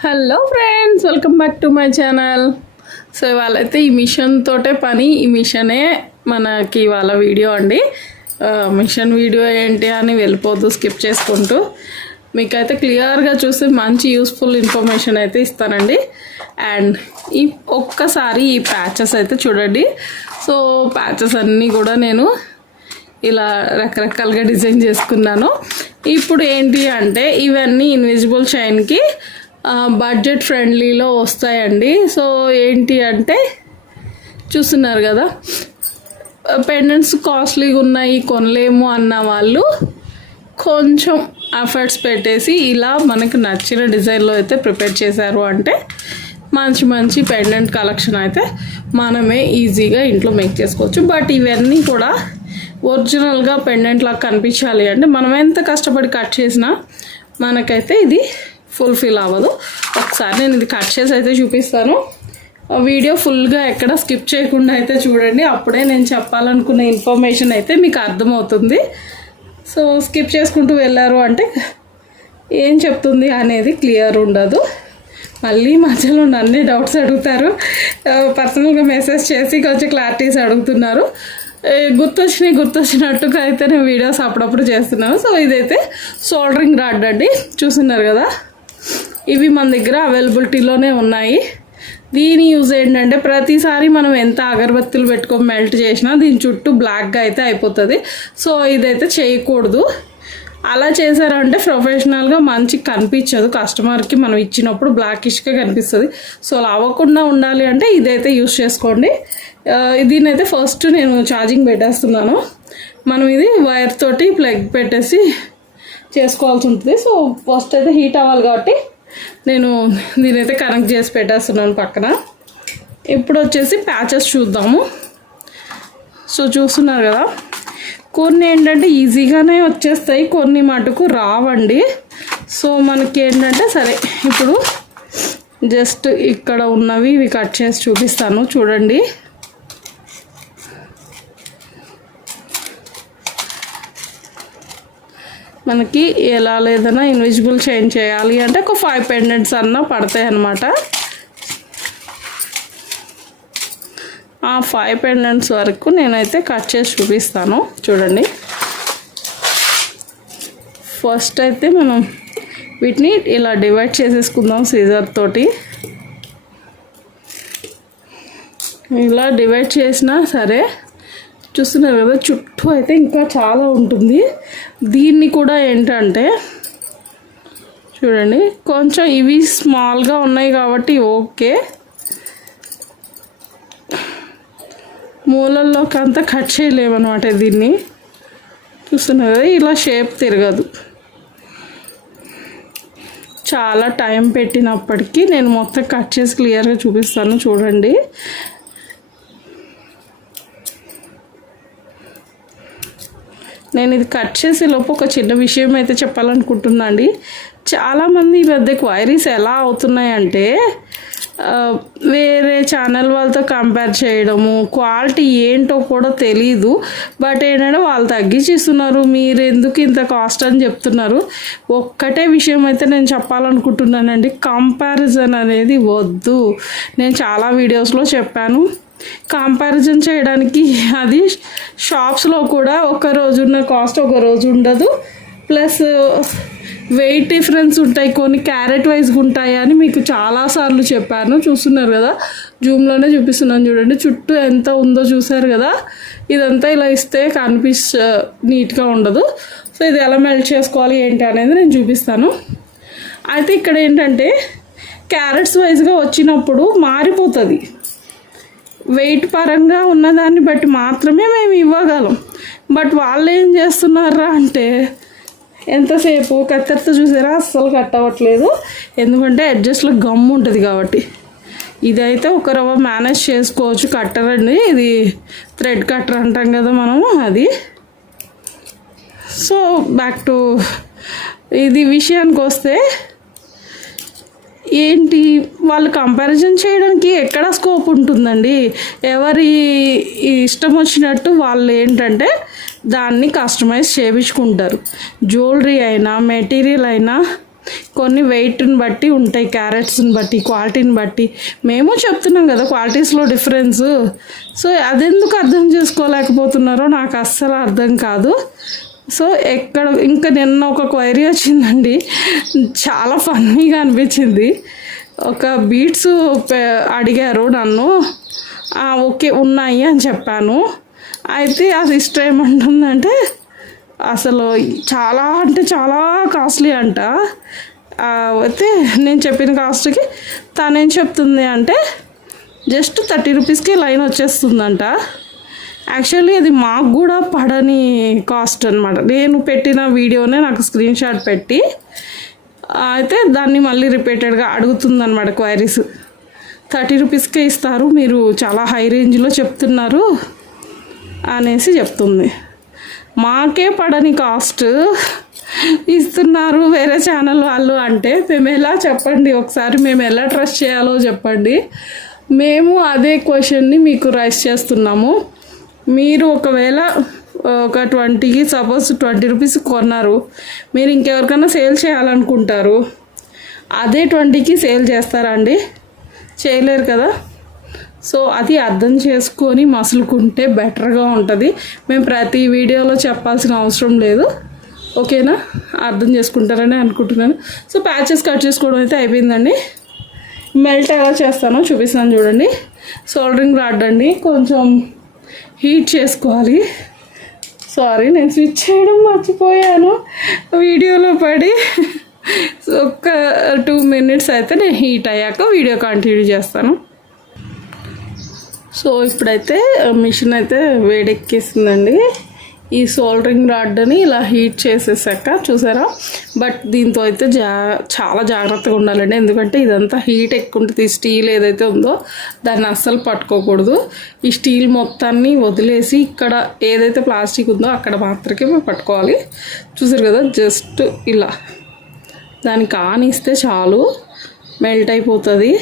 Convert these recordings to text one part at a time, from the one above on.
Hello friends welcome back to my channel so ఇవాళ అయితే ఈ మిషన్ తోటే పని. ఈ మిషనే మనకి ఇవాళ వీడియో అండి. మిషన్ వీడియో ఏంటి అని వెళ్ళిపోద్దు స్కిప్ చేసుకుంటూ. మీకైతే క్లియర్గా చూసి మంచి యూస్ఫుల్ ఇన్ఫర్మేషన్ అయితే ఇస్తానండి. అండ్ ఈ ఒక్కసారి ఈ ప్యాచెస్ అయితే చూడండి. సో ప్యాచెస్ అన్నీ కూడా నేను ఇలా రకరకాలుగా డిజైన్ చేసుకున్నాను. ఇప్పుడు ఏంటి అంటే ఇవన్నీ ఇన్విజిబుల్ చైన్కి బడ్జెట్ ఫ్రెండ్లీలో వస్తాయండి. సో ఏంటి అంటే చూస్తున్నారు కదా పెండెంట్స్ కాస్ట్లీగా ఉన్నాయి కొనలేము అన్న వాళ్ళు కొంచెం ఎఫర్ట్స్ పెట్టేసి ఇలా మనకు నచ్చిన డిజైన్లో అయితే ప్రిపేర్ చేశారు అంటే మంచి మంచి పెండెంట్ కలెక్షన్ అయితే మనమే ఈజీగా ఇంట్లో మేక్ చేసుకోవచ్చు. బట్ ఇవన్నీ కూడా ఒరిజినల్గా పెండెంట్ లాగా కనిపించాలి అంటే మనం ఎంత కష్టపడి కట్ చేసినా మనకైతే ఇది ఫుల్ఫిల్ అవ్వదు. ఒకసారి నేను ఇది కట్ చేసి అయితే చూపిస్తాను. వీడియో ఫుల్గా ఎక్కడ స్కిప్ చేయకుండా అయితే చూడండి. అప్పుడే నేను చెప్పాలనుకున్న ఇన్ఫర్మేషన్ అయితే మీకు అర్థమవుతుంది. సో స్కిప్ చేసుకుంటూ వెళ్ళారు అంటే ఏం చెప్తుంది అనేది క్లియర్ ఉండదు. మళ్ళీ మధ్యలో నన్నే డౌట్స్ అడుగుతారు. పర్సనల్గా మెసేజ్ చేసి కొంచెం క్లారిటీస్ అడుగుతున్నారు. గుర్తొచ్చినాయి గుర్తొచ్చినట్టుగా అయితే నేను వీడియోస్ అప్పుడప్పుడు చేస్తున్నాను. సో ఇదైతే సోల్డరింగ్ రాడ్ అండి. చూస్తున్నారు కదా? ఇవి మన దగ్గర అవైలబిలిటీలోనే ఉన్నాయి. దీని యూజ్ ఏంటంటే ప్రతిసారి మనం ఎంత అగరబత్తులు పెట్టుకొని మెల్ట్ చేసినా దీని చుట్టూ బ్లాక్గా అయితే అయిపోతుంది. సో ఇదైతే చేయకూడదు. అలా చేశారంటే ప్రొఫెషనల్గా మంచి కనిపించదు. కస్టమర్కి మనం ఇచ్చినప్పుడు బ్లాకిష్గా కనిపిస్తుంది. సో అలా అవ్వకుండా ఉండాలి అంటే ఇదైతే యూస్ చేసుకోండి. దీని అయితే ఫస్ట్ నేను ఛార్జింగ్ పెట్టేస్తున్నాను. మనం ఇది వైర్ తోటి ప్లగ్ పెట్టేసి చేసుకోవాల్సి ఉంటుంది. సో ఫస్ట్ అయితే హీట్ అవ్వాలి కాబట్టి నేను దీనైతే కనెక్ట్ చేసి పెట్టేస్తున్నాను పక్కన. ఇప్పుడు వచ్చేసి ప్యాచెస్ చూద్దాము. సో చూస్తున్నారు కదా? కొన్ని ఏంటంటే ఈజీగానే వచ్చేస్తాయి కొన్ని మటుకు రావండి. సో మనకి ఏంటంటే సరే ఇప్పుడు జస్ట్ ఇక్కడ ఉన్నవి ఇవి కట్ చేసి చూపిస్తాను. చూడండి. మనకి ఎలా లేదన్నా ఇన్విజిబుల్ చేంజ్ చేయాలి అంటే ఒక ఫైవ్ పెండెంట్స్ అన్న పడతాయి అన్నమాట. ఆ ఫైవ్ పెండెంట్స్ వరకు నేనైతే కట్ చేసి చూపిస్తాను. చూడండి. ఫస్ట్ అయితే మనం వీటిని ఇలా డివైడ్ చేసేసుకుందాం సీజర్ తోటి. ఇలా డివైడ్ చేసినా సరే చూస్తున్నారు కదా చుట్టూ అయితే ఇంకా చాలా ఉంటుంది. దీన్ని కూడా ఏంటంటే చూడండి కొంచెం ఇవి స్మాల్గా ఉన్నాయి కాబట్టి ఓకే. మూలల్లోకి అంతా కట్ చేయలేమన్నమాట దీన్ని. చూస్తున్నారు కదా ఇలా షేప్ తిరగదు. చాలా టైం పెట్టినప్పటికీ నేను మొత్తం కట్ చేసి క్లియర్గా చూపిస్తాను చూడండి. నేను ఇది కట్ చేసే లోపు ఒక చిన్న విషయం అయితే చెప్పాలనుకుంటున్నా అండి చాలామంది ఈ మధ్య క్వైరీస్ ఎలా అవుతున్నాయంటే వేరే ఛానల్ వాళ్ళతో కంపేర్ చేయడము క్వాలిటీ ఏంటో కూడా తెలీదు. బట్ ఏంటంటే వాళ్ళు తగ్గించిస్తున్నారు మీరు ఎందుకు ఇంత కాస్ట్ అని చెప్తున్నారు. ఒక్కటే విషయం అయితే నేను చెప్పాలనుకుంటున్నానండి కంపారిజన్ అనేది వద్దు. నేను చాలా వీడియోస్లో చెప్పాను. కంపారిజన్ చేయడానికి అది షాప్స్లో కూడా ఒక రోజు ఉన్న కాస్ట్ ఒక రోజు ఉండదు. ప్లస్ వెయిట్ డిఫరెన్స్ ఉంటాయి. కొన్ని క్యారెట్ వైజ్గా ఉంటాయి అని మీకు చాలాసార్లు చెప్పాను. చూస్తున్నారు కదా? జూమ్లోనే చూపిస్తున్నాను చూడండి. చుట్టూ ఎంత ఉందో చూసారు కదా? ఇదంతా ఇలా ఇస్తే కనిపిస్ నీట్గా ఉండదు. సో ఇది ఎలా మెల్ట్ చేసుకోవాలి ఏంటి అనేది నేను చూపిస్తాను. అయితే ఇక్కడ ఏంటంటే క్యారెట్స్ వైజ్గా వచ్చినప్పుడు మారిపోతుంది. వెయిట్ పరంగా ఉన్నదాన్ని బట్టి మాత్రమే మేము ఇవ్వగలం. బట్ వాళ్ళు ఏం చేస్తున్నారా అంటే ఎంతసేపు కత్తెరతో చూసారా? అస్సలు కట్ అవ్వట్లేదు. ఎందుకంటే అడ్జస్ట్లో గమ్ ఉంటుంది కాబట్టి. ఇదైతే ఒక రవ్వ మేనేజ్ చేసుకోవచ్చు కట్టర్ అండి ఇది థ్రెడ్ కట్టర్ అంటాం కదా మనము అది. సో బ్యాక్ టు ఇది విషయానికి వస్తే ఏంటి? వాళ్ళు కంపారిజన్ చేయడానికి ఎక్కడ స్కోప్ ఉంటుందండి. ఎవరి ఇష్టం వచ్చినట్టు వాళ్ళు ఏంటంటే దాన్ని కస్టమైజ్ చేయించుకుంటారు జ్యువెలరీ అయినా మెటీరియల్ అయినా కొన్ని వెయిట్ని బట్టి ఉంటాయి క్యారెట్స్ని బట్టి క్వాలిటీని బట్టి. మేము చెప్తున్నాం కదా క్వాలిటీస్లో డిఫరెన్స్ సో అదెందుకు అర్థం చేసుకోలేకపోతున్నారో నాకు అస్సలు అర్థం కాదు. సో ఎక్కడ ఇంకా నిన్న ఒక క్వైరీ వచ్చిందండి. చాలా ఫన్నీగా అనిపించింది. ఒక బీట్స్ అడిగారు నన్ను. ఓకే ఉన్నాయి అని చెప్పాను. అయితే ఆ సిస్టర్ ఏమంటుందంటే అసలు చాలా అంటే చాలా కాస్ట్లీ అంట. అయితే నేను చెప్పిన కాస్ట్కి తనేం చెప్తుంది అంటే జస్ట్ థర్టీ రూపీస్కి లైన్ వచ్చేస్తుందంట. యాక్చువల్లీ అది మాకు కూడా పడని కాస్ట్ అనమాట నేను పెట్టిన వీడియోనే నాకు స్క్రీన్ షాట్ పెట్టి అయితే దాన్ని మళ్ళీ రిపీటెడ్గా అడుగుతుందన్నమాట క్వైరీస్ థర్టీ రూపీస్కే ఇస్తారు మీరు చాలా హై రేంజ్లో చెప్తున్నారు అనేసి చెప్తుంది. మాకే పడని కాస్ట్ ఇస్తున్నారు వేరే ఛానల్ వాళ్ళు అంటే మేము ఎలా చెప్పండి? ఒకసారి మేము ఎలా ట్రస్ట్ చేయాలో చెప్పండి. మేము అదే క్వశ్చన్ని మీకు రైస్ చేస్తున్నాము. మీరు ఒకవేళ ఒక ట్వంటీకి సపోజ్ ట్వంటీ రూపీస్ కొన్నారు మీరు ఇంకెవరికైనా సేల్ చేయాలనుకుంటారు అదే ట్వంటీకి సేల్ చేస్తారా అండి? చేయలేరు కదా? సో అది అర్థం చేసుకొని మసులుకుంటే బెటర్గా ఉంటుంది. మేము ప్రతి వీడియోలో చెప్పాల్సిన అవసరం లేదు. ఓకేనా? అర్థం చేసుకుంటారని అనుకుంటున్నాను. సో ప్యాచెస్ కట్ చేసుకోవడం అయితే అయిపోయిందండి. మెల్ట్ ఎలా చేస్తానో చూపిస్తాను చూడండి. సోల్డరింగ్ రాడ్ అండి. కొంచెం హీట్ చేసుకోవాలి. సారీ నేను స్విచ్ చేయడం మర్చిపోయాను. వీడియోలో పడి ఒక్క టూ మినిట్స్ అయితే నేను హీట్ అయ్యాక వీడియో కంటిన్యూ చేస్తాను. సో ఇప్పుడైతే మిషన్ అయితే వేడెక్కేసిందండి. ఈ సోల్డరింగ్ రాడ్ని ఇలా హీట్ చేసేసాక చూసారా? బట్ దీంతో అయితే జా చాలా జాగ్రత్తగా ఉండాలండి. ఎందుకంటే ఇదంతా హీట్ ఎక్కువ ఉంటుంది. ఈ స్టీల్ ఏదైతే ఉందో దాన్ని అస్సలు పట్టుకోకూడదు. ఈ స్టీల్ మొత్తాన్ని వదిలేసి ఇక్కడ ఏదైతే ప్లాస్టిక్ ఉందో అక్కడ మాత్రమే పట్టుకోవాలి. చూసారు కదా? జస్ట్ ఇలా. దాన్ని కానిస్తే చాలు. మెల్ట్ అయిపోతుంది.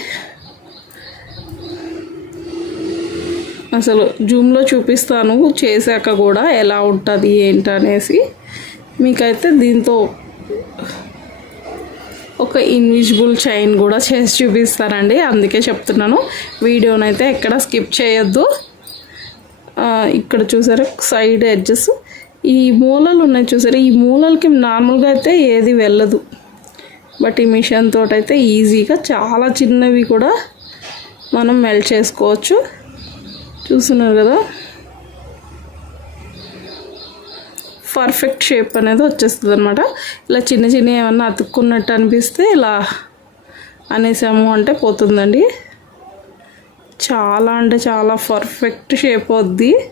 అసలు జూమ్లో చూపిస్తాను చేశాక కూడా ఎలా ఉంటుంది ఏంటనేసి. మీకైతే దీంతో ఒక ఇన్విజిబుల్ చైన్ కూడా చేసి చూపిస్తానండి. అందుకే చెప్తున్నాను వీడియోనైతే ఎక్కడ స్కిప్ చేయొద్దు. ఇక్కడ చూసారా సైడ్ ఎడ్జెస్. ఈ మూలలు ఉన్నాయి చూసారా ఈ మూలలకి నార్మల్గా అయితే ఏది వెళ్ళదు. బట్ ఈ మిషన్ తోటైతే అయితే ఈజీగా చాలా చిన్నవి కూడా మనం మెల్ట్ చేసుకోవచ్చు. చూస్తున్నారు కదా? పర్ఫెక్ట్ షేప్ అనేది వచ్చేస్తుంది అనమాట ఇలా చిన్న చిన్న ఏమన్నా అతుక్కున్నట్టు అనిపిస్తే ఇలా అనేసాము అంటే పోతుందండి. చాలా అంటే చాలా పర్ఫెక్ట్ షేప్ వద్ది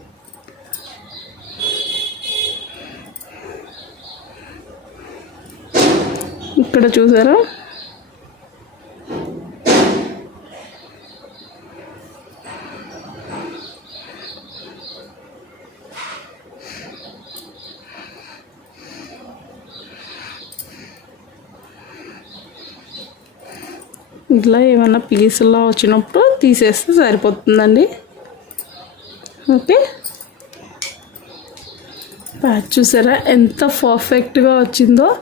ఇక్కడ చూసారా? ఇట్లా ఏమన్నా పీసుల్లో వచ్చినప్పుడు తీసేస్తే సరిపోతుందండి. ఓకే. ప్యాచ్ చూసారా? ఎంత పర్ఫెక్ట్గా వచ్చిందో.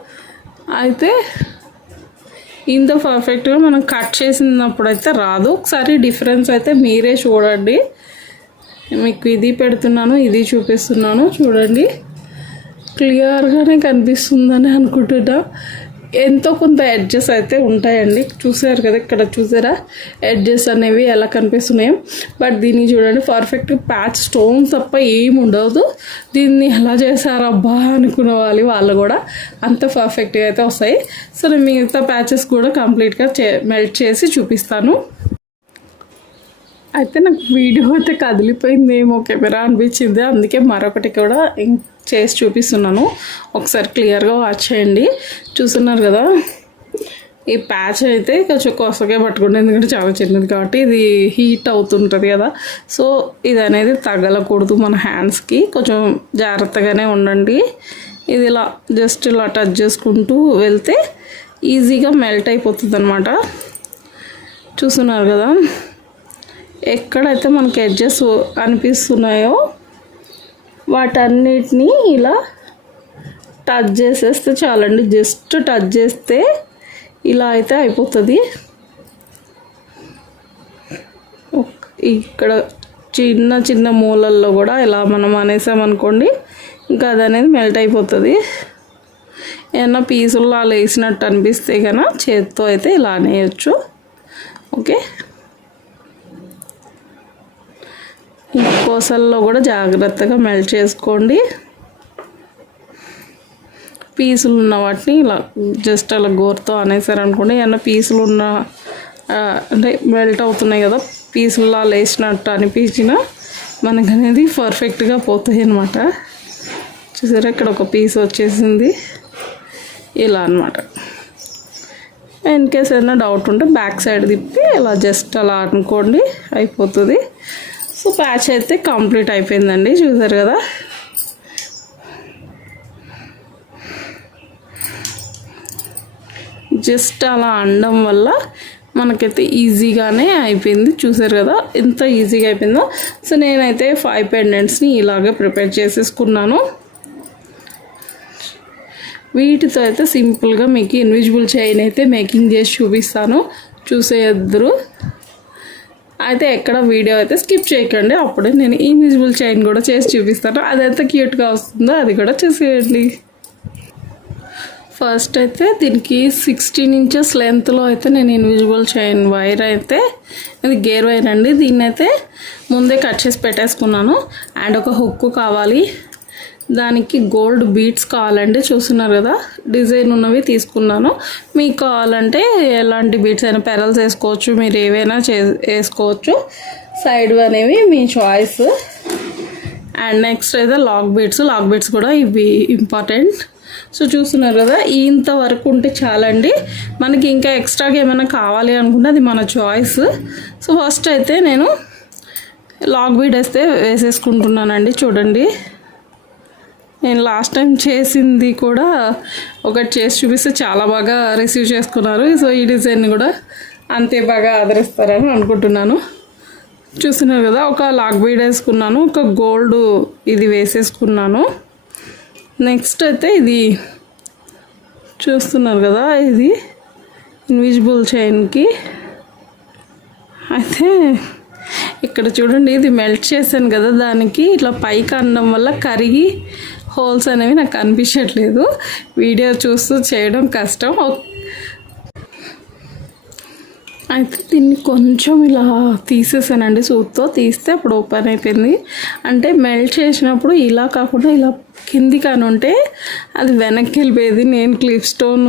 అయితే ఇంత పర్ఫెక్ట్గా మనం కట్ చేసినప్పుడు అయితే రాదు. ఒకసారి డిఫరెన్స్ అయితే మీరే చూడండి. మీకు ఇది పెడుతున్నాను ఇది చూపిస్తున్నాను చూడండి. క్లియర్గానే కనిపిస్తుందని అనుకుంటున్నా. ఎంతో కొంత ఎడ్జెస్ అయితే ఉంటాయండి. చూసారు కదా ఇక్కడ చూసారా? ఎడ్జెస్ అనేవి ఎలా కనిపిస్తున్నాయో. బట్ దీన్ని చూడండి పర్ఫెక్ట్ ప్యాచ్ స్టోన్ తప్ప ఏమి ఉండదు. దీన్ని ఎలా చేశారబ్బా అనుకునే వాళ్ళు వాళ్ళు కూడా అంత పర్ఫెక్ట్గా అయితే వస్తాయి. సో నేను మిగతా ప్యాచెస్ కూడా కంప్లీట్గా చే మెల్ట్ చేసి చూపిస్తాను. అయితే నాకు వీడియో అయితే కదిలిపోయిందేమో కెమెరా అనిపించింది. అందుకే మరొకటి కూడా చేసి చూపిస్తున్నాను. ఒకసారి క్లియర్గా వాచ్ చేయండి. చూస్తున్నారు కదా ఈ ప్యాచ్ అయితే కొంచెం కొసగా పట్టుకుంటే ఎందుకంటే చాలా చిన్నది కాబట్టి ఇది హీట్ అవుతుంటుంది కదా. సో ఇది అనేది తగలకూడదు మన హ్యాండ్స్కి. కొంచెం జాగ్రత్తగానే ఉండండి. ఇది ఇలా జస్ట్ ఇలా టచ్ చేసుకుంటూ వెళ్తే ఈజీగా మెల్ట్ అయిపోతుంది అనమాట చూస్తున్నారు కదా ఎక్కడైతే మనకి ఎడ్జెస్ అనిపిస్తున్నాయో వాటన్నిటినీ ఇలా టచ్ చేసేస్తే చాలండి. జస్ట్ టచ్ చేస్తే ఇలా అయితే అయిపోతుంది. ఇక్కడ చిన్న చిన్న మూలల్లో కూడా ఇలా మనం అనేసామనుకోండి ఇంకా అది అనేది మెల్ట్ అయిపోతుంది. ఏమన్నా పీసుల్లో అలా వేసినట్టు అనిపిస్తే కనుక చేత్తో అయితే ఇలా అనేయచ్చు. ఓకే? ఈ కోసల్లో కూడా జాగ్రత్తగా మెల్ట్ చేసుకోండి. పీసులు ఉన్న వాటిని ఇలా జస్ట్ అలా గోరుతో అనేసారు అనుకోండి ఏమన్నా పీసులు ఉన్న అంటే మెల్ట్ అవుతున్నాయి కదా పీసుల్లో లేచినట్టు అనిపించిన మనకు అనేది పర్ఫెక్ట్గా పోతాయి అనమాట చూసారా ఇక్కడ ఒక పీస్ వచ్చేసింది. ఇలా అనమాట ఇన్ కేస్ ఏదైనా డౌట్ ఉంటే బ్యాక్ సైడ్ తిప్పి ఇలా జస్ట్ అలా అనుకోండి అయిపోతుంది. సో ప్యాచ్ అయితే కంప్లీట్ అయిపోయిందండి చూసారు కదా? జస్ట్ అలా అనడం వల్ల మనకైతే ఈజీగానే అయిపోయింది చూసారు కదా? ఎంత ఈజీగా అయిపోయిందో. సో నేనైతే ఫైవ్ పెండెంట్స్ని ఇలాగే ప్రిపేర్ చేసేసుకున్నాను. వీటితో అయితే సింపుల్గా మీకు ఇన్విజిబుల్ చైన్ అయితే మేకింగ్ చేసి చూపిస్తాను. చూసేద్దరు. అయితే ఎక్కడ వీడియో అయితే స్కిప్ చేయకండి. అప్పుడే నేను ఇన్విజిబుల్ చైన్ కూడా చేసి చూపిస్తాను. అది ఎంత క్యూట్గా వస్తుందో అది కూడా చూసేయండి. ఫస్ట్ అయితే దీనికి సిక్స్టీన్ ఇంచెస్ లెంత్లో అయితే నేను ఇన్విజిబుల్ చైన్ వైర్ అయితే ఇది గేర్ వైర్ అండి. దీన్ని అయితే ముందే కట్ చేసి పెట్టేసుకున్నాను. అండ్ ఒక హుక్కు కావాలి. దానికి గోల్డ్ బీట్స్ కావాలంటే చూస్తున్నారు కదా. డిజైన్ ఉన్నవి తీసుకున్నాను. మీకు కావాలంటే ఎలాంటి బీట్స్ అయినా పెరల్స్ వేసుకోవచ్చు మీరు ఏవైనా చే వేసుకోవచ్చు. సైడ్ అనేవి మీ చాయిస్ అండ్ నెక్స్ట్ అయితే లాక్ బీట్స్. లాక్ బీట్స్ కూడా ఇవి ఇంపార్టెంట్. సో చూస్తున్నారు కదా ఇంత వరకు ఉంటే చాలండి. మనకి ఇంకా ఎక్స్ట్రాగా ఏమైనా కావాలి అనుకుంటే అది మన చాయిస్ సో ఫస్ట్ అయితే నేను లాక్ బీడ్ వేస్తే వేసేసుకుంటున్నానండి. చూడండి. నేను లాస్ట్ టైం చేసింది కూడా ఒకటి చేసి చూపిస్తే చాలా బాగా రిసీవ్ చేసుకున్నారు. సో ఈ డిజైన్ కూడా అంతే బాగా ఆదరిస్తారని అనుకుంటున్నాను. చూస్తున్నారు కదా ఒక లాక్ బీడ్ వేసుకున్నాను ఒక గోల్డ్ ఇది వేసేసుకున్నాను. నెక్స్ట్ అయితే ఇది చూస్తున్నారు కదా ఇది ఇన్విజిబుల్ చైన్కి అయితే ఇక్కడ చూడండి ఇది మెల్ట్ చేశాను కదా దానికి. ఇట్లా పైకి అనడం వల్ల కరిగి హోల్స్ అనేవి నాకు కనిపించట్లేదు వీడియో చూస్తూ చేయడం కష్టం. అయితే దీన్ని కొంచెం ఇలా తీసేసానండి సూత్తో. తీస్తే అప్పుడు ఓపెన్ అయిపోయింది. అంటే మెల్ట్ చేసినప్పుడు ఇలా కాకుండా ఇలా కింది అని ఉంటే అది వెనక్కి వెళ్ళిపోయేది. నేను క్లిప్ స్టోన్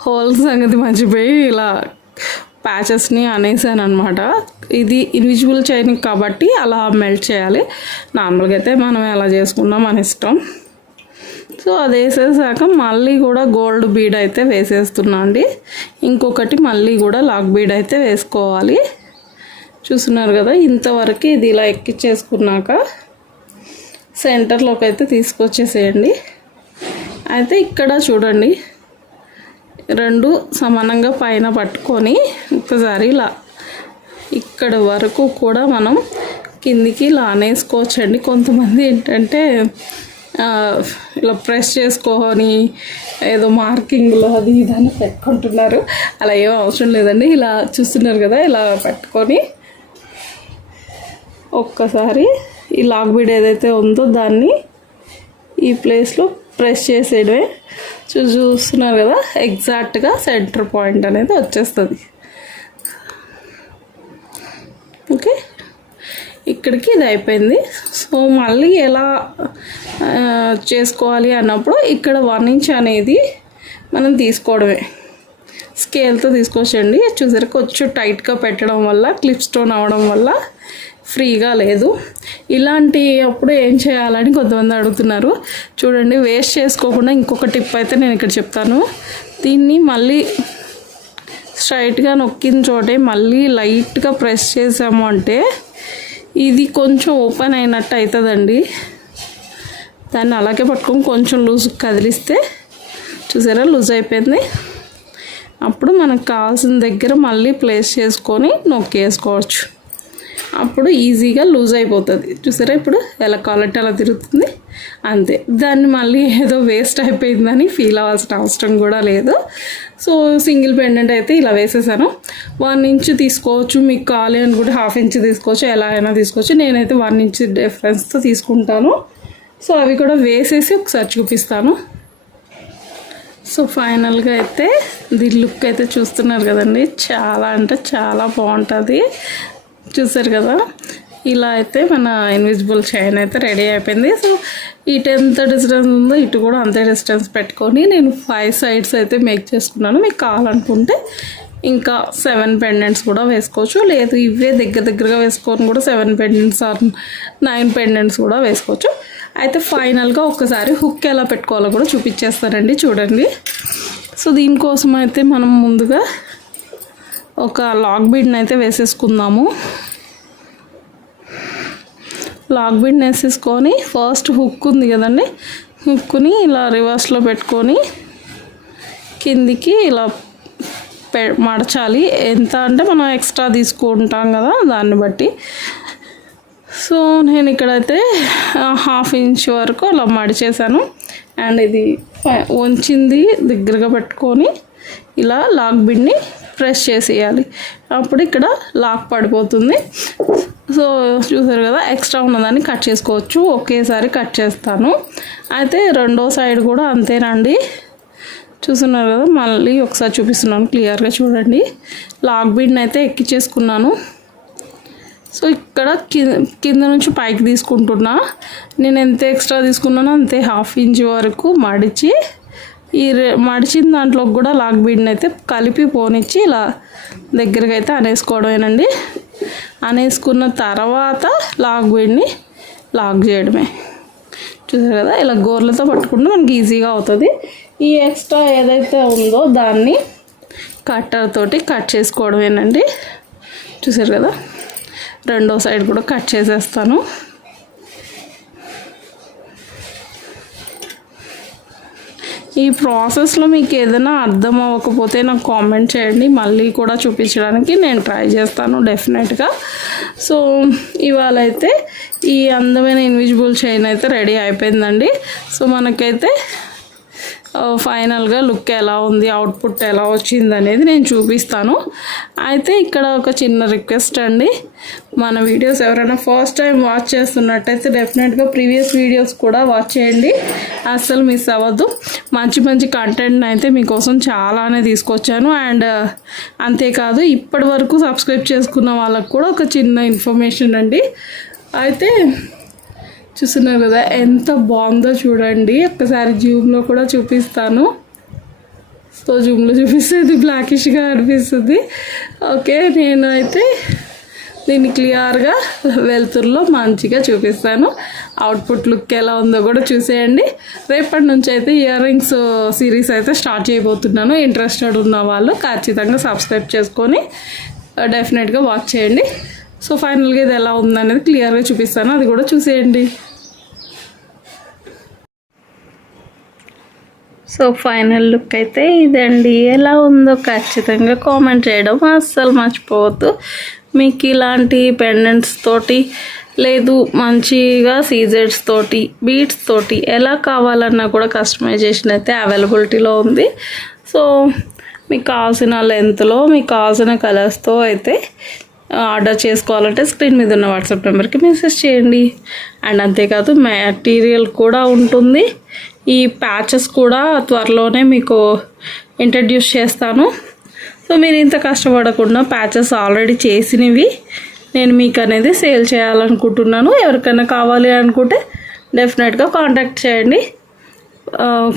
హోల్స్ సంగతి మర్చిపోయి ఇలా ప్యాచెస్ని అనేసాను అనమాట ఇది ఇన్విజిబుల్ చైన్ కాబట్టి అలా మెల్ట్ చేయాలి. నార్మల్గా అయితే మనం ఎలా చేసుకున్నాం మన ఇష్టం. సో అది వేసేసాక మళ్ళీ కూడా గోల్డ్ బీడ్ అయితే వేసేస్తున్నా అండి. ఇంకొకటి మళ్ళీ కూడా లాక్ బీడ్ అయితే వేసుకోవాలి. చూస్తున్నారు కదా ఇంతవరకు ఇది ఇలా ఎక్కిచ్చేసుకున్నాక సెంటర్లోకి అయితే తీసుకొచ్చేసేయండి. అయితే ఇక్కడ చూడండి రెండు సమానంగా పైన పట్టుకొని ఒకసారి ఇలా ఇక్కడ వరకు కూడా మనం కిందికి లానేసుకోవచ్చండి. కొంతమంది ఏంటంటే ఇలా ప్రెస్ చేసుకోని ఏదో మార్కింగ్లో అది ఇదని పెట్టుకుంటున్నారు. అలా ఏం అవసరం లేదండి. ఇలా చూస్తున్నారు కదా ఇలా పెట్టుకొని ఒక్కసారి ఈ లాక్ బీడ్ ఏదైతే ఉందో దాన్ని ఈ ప్లేస్లో ప్రెస్ చేసేయడమే చూస్తున్నారు కదా ఎగ్జాక్ట్గా సెంటర్ పాయింట్ అనేది వచ్చేస్తుంది. ఓకే ఇక్కడికి ఇది అయిపోయింది. సో మళ్ళీ ఎలా చేసుకోవాలి అన్నప్పుడు ఇక్కడ వన్ ఇంచ్ అనేది మనం తీసుకోవడమే. స్కేల్తో తీసుకొచ్చండి చూసారు కొంచెం టైట్గా పెట్టడం వల్ల క్లిప్ స్టోన్ అవ్వడం వల్ల ఫ్రీగా లేదు. ఇలాంటి అప్పుడు ఏం చేయాలని కొంతమంది అడుగుతున్నారు. చూడండి వేస్ట్ చేసుకోకుండా ఇంకొక టిప్ అయితే నేను ఇక్కడ చెప్తాను. దీన్ని మళ్ళీ స్ట్రైట్గా నొక్కిన చోటే మళ్ళీ లైట్గా ప్రెస్ చేసాము అంటే ఇది కొంచెం ఓపెన్ అయినట్టు అవుతుందండి. దాన్ని అలాగే పట్టుకొని కొంచెం లూజ్ కదిలిస్తే చూసారా లూజ్ అయిపోయింది. అప్పుడు మనకు కావాల్సిన దగ్గర మళ్ళీ ప్లేస్ చేసుకొని నొక్కేసుకోవచ్చు. అప్పుడు ఈజీగా లూజ్ అయిపోతుంది. చూసారా ఇప్పుడు ఎలా కావాలంటే అలా తిరుగుతుంది? అంతే. దాన్ని మళ్ళీ ఏదో వేస్ట్ అయిపోయిందని ఫీల్ అవ్వాల్సిన అవసరం కూడా లేదు. సో సింగిల్ పెండెంట్ అయితే ఇలా వేసేసాను. వన్ ఇంచ్ తీసుకోవచ్చు మీకు కావాలి అనుకుంటే హాఫ్ ఇంచ్ తీసుకోవచ్చు ఎలా అయినా తీసుకోవచ్చు. నేనైతే వన్ ఇంచ్ డిఫరెన్స్తో తీసుకుంటాను. సో అవి కూడా వేసేసి ఒకసారి చూపిస్తాను. సో ఫైనల్గా అయితే దీని లుక్ అయితే చూస్తున్నారు కదండి. చాలా అంటే చాలా బాగుంటుంది. చూసారు కదా? ఇలా అయితే మన ఇన్విజిబుల్ చైన్ అయితే రెడీ అయిపోయింది. సో ఇటు ఎంత డిస్టెన్స్ ఉందో ఇటు కూడా అంతే డిస్టెన్స్ పెట్టుకొని నేను ఫైవ్ సైడ్స్ అయితే మేక్ చేసుకున్నాను. మీకు కావాలనుకుంటే ఇంకా సెవెన్ పెండెంట్స్ కూడా వేసుకోవచ్చు. లేదు ఇవే దగ్గర దగ్గరగా వేసుకొని కూడా seven pendants or nine pendants కూడా వేసుకోవచ్చు. అయితే ఫైనల్గా ఒక్కసారి హుక్ ఎలా పెట్టుకోవాలో కూడా చూపించేస్తారండి చూడండి. సో దీనికోసం అయితే మనం ముందుగా ఒక లాక్ బీడ్ని అయితే వేసేసుకుందాము. లాక్ బీడ్ని వేసేసుకొని ఫస్ట్ హుక్ ఉంది కదండి హుక్ని ఇలా రివర్స్లో పెట్టుకొని కిందికి ఇలా పె మడచాలి. ఎంత అంటే మనం ఎక్స్ట్రా తీసుకుంటాం కదా దాన్ని బట్టి. సో నేను ఇక్కడైతే హాఫ్ ఇంచ్ వరకు అలా మడిచేసాను. అండ్ ఇది ఫ- వంచింది దగ్గరగా పెట్టుకొని ఇలా లాక్ బిడ్ని ప్రెస్ చేసేయాలి. అప్పుడు ఇక్కడ లాక్ పడిపోతుంది. సో చూసారు కదా ఎక్స్ట్రా ఉన్నదాన్ని కట్ చేసుకోవచ్చు. ఒకేసారి కట్ చేస్తాను. అయితే రెండో సైడ్ కూడా అంతేనండి. చూస్తున్నారు కదా మళ్ళీ ఒకసారి చూపిస్తున్నాను క్లియర్గా చూడండి. లాక్ బీడ్ని అయితే ఎక్కించేసుకున్నాను సో ఇక్కడ కింద కింద నుంచి పైకి తీసుకుంటున్నా. నేను ఎంత ఎక్స్ట్రా తీసుకున్నానో అంతే హాఫ్ ఇంచ్ వరకు మడిచి ఈ మడిచిన దాంట్లో కూడా లాక్ బీడ్ని అయితే కలిపి పోనిచ్చి ఇలా దగ్గరగా అయితే అనేసుకోవడమేనండి. అనేసుకున్న తర్వాత లాక్ బీడ్ని లాక్ చేయడమే. చూసారు కదా? ఇలా గోర్లతో పట్టుకుంటే మనకి ఈజీగా అవుతుంది. ఈ ఎక్స్ట్రా ఏదైతే ఉందో దాన్ని కట్టర్ తోటి కట్ చేసుకోవడమేనండి. చూసారు కదా? రెండో సైడ్ కూడా కట్ చేసేస్తాను. ఈ ప్రాసెస్లో మీకు ఏదైనా అర్థం అవ్వకపోతే నాకు కామెంట్ చేయండి. మళ్ళీ కూడా చూపించడానికి నేను ట్రై చేస్తాను డెఫినెట్గా సో ఇవాళ అయితే ఈ అందమైన ఇన్విజిబుల్ చైన్ అయితే రెడీ అయిపోయిందండి. సో మనకైతే ఫైనల్గా లుక్ ఎలా ఉంది అవుట్పుట్ ఎలా వచ్చింది అనేది నేను చూపిస్తాను. అయితే ఇక్కడ ఒక చిన్న రిక్వెస్ట్ అండి. మన వీడియోస్ ఎవరైనా ఫస్ట్ టైం వాచ్ చేస్తున్నట్టయితే డెఫినెట్గా ప్రీవియస్ వీడియోస్ కూడా వాచ్ చేయండి. అస్సలు మిస్ అవ్వద్దు. మంచి మంచి కంటెంట్ అయితే మీకోసం చాలానే తీసుకొచ్చాను. అండ్ uh, అంతేకాదు ఇప్పటి వరకు సబ్స్క్రైబ్ చేసుకున్న వాళ్ళకు కూడా ఒక చిన్న ఇన్ఫర్మేషన్ అండి. అయితే చూస్తున్నారు కదా ఎంత బాగుందో చూడండి. ఒక్కసారి జూమ్లో కూడా చూపిస్తాను. సో జూమ్లో చూపిస్తే ఇది బ్లాకిష్గా అనిపిస్తుంది. ఓకే నేను దీన్ని క్లియర్గా వెలుతురులో మంచిగా చూపిస్తాను. అవుట్పుట్ లుక్ ఎలా ఉందో కూడా చూసేయండి. రేపటి నుంచి అయితే ఇయర్ రింగ్స్ సిరీస్ అయితే స్టార్ట్ చేయబోతున్నాను. ఇంట్రెస్టెడ్ ఉన్న వాళ్ళు ఖచ్చితంగా సబ్స్క్రైబ్ చేసుకొని uh, డెఫినెట్గా వాచ్ చేయండి. సో ఫైనల్గా ఇది ఎలా ఉందనేది క్లియర్గా చూపిస్తాను. అది కూడా చూసేయండి. సో ఫైనల్ లుక్ అయితే ఇదండి. ఎలా ఉందో ఖచ్చితంగా కామెంట్ చేయడం అస్సలు మర్చిపోవద్దు. మీకు ఇలాంటి పెండెంట్స్ తోటి లేదు మంచిగా సీజెడ్స్ తోటి బీట్స్ తోటి ఎలా కావాలన్నా కూడా కస్టమైజేషన్ అయితే అవైలబిలిటీలో ఉంది. సో మీకు కావాల్సిన లెంత్లో మీకు కావాల్సిన కలర్స్తో అయితే ఆర్డర్ చేసుకోవాలంటే స్క్రీన్ మీద ఉన్న వాట్సాప్ నెంబర్కి మెసేజ్ చేయండి. అండ్ అంతేకాదు మెటీరియల్ కూడా ఉంటుంది. ఈ ప్యాచెస్ కూడా త్వరలోనే మీకు ఇంట్రడ్యూస్ చేస్తాను. సో మీరు ఇంత కష్టపడకుండా ప్యాచెస్ ఆల్రెడీ చేసినవి నేను మీకు అనేది సేల్ చేయాలనుకుంటున్నాను. ఎవరికైనా కావాలి అనుకుంటే డెఫినెట్గా కాంటాక్ట్ చేయండి.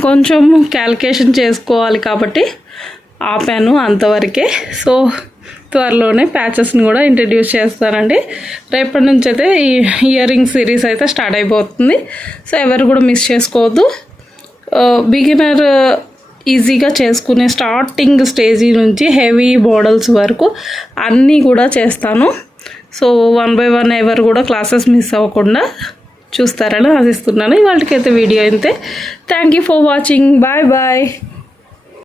కొంచెం క్యాలిక్యులేషన్ చేసుకోవాలి కాబట్టి ఆపాను అంతవరకే. సో త్వరలోనే ప్యాచెస్ని కూడా ఇంట్రడ్యూస్ చేస్తానండి. రేపటి నుంచి అయితే ఈ ఇయర్ రింగ్ సిరీస్ అయితే స్టార్ట్ అయిపోతుంది. సో ఎవరు కూడా మిస్ చేసుకోవద్దు. బిగినర్ ఈజీగా చేసుకునే స్టార్టింగ్ స్టేజీ నుంచి హెవీ మోడల్స్ వరకు అన్నీ కూడా చేస్తాను. సో వన్ బై వన్ ఎవరు కూడా క్లాసెస్ మిస్ అవ్వకుండా చూస్తారని ఆశిస్తున్నాను. ఇవాళకైతే వీడియో అయితే. Thank you for watching bye bye